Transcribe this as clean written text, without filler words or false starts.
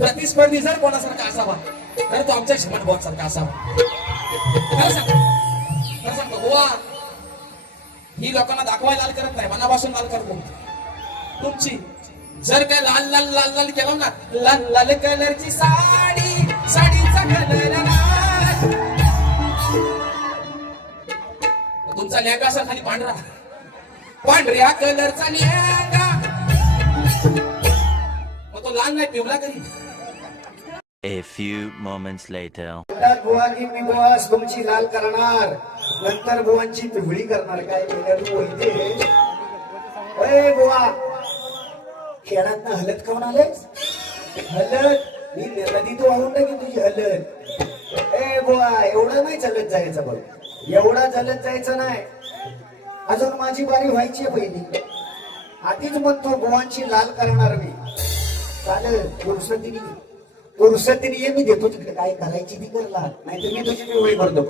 प्रतिस्पर्धी जर कोणासारखा असावा तर तो आमच्या श्रीमंत भाऊ सारखा असावा. खरं सांगतो बुवा, ही लोकांना दाखवायला लाल करत नाही, मनापासून लाल करतो. तुमची जर काय लाल लाल लाल लाल केलं ना, लाल लाल कलरची साडी, साडीचा कलर लाल, तुमचा लेहंगा असा खाली पांढरा, पांढऱ्या कलरचा लेहंगा, मग तो लाल नाही पिवला कधी. A few moments later. बुवा की मी बुवास तुमची लाल करणार, नंतर बुवांची पिवळी करणार. काय बोलते बुवा, खेळात ना हलत खाऊन आलेस? हलत मी नदीत वाहून टाकी तुझी हलत. बुवा एवढं नाही चालत जायचं बघ, एवढा चालत जायचं नाही. अजून माझी बारी व्हायची पहिली. आधीच म्हणतो बुवांची लाल करणार मी. चालेल, पुरुषातीने ये, मी देतो तिकडे काय करायची ती करला, नाही तर मी तुझी पिवळी करतो.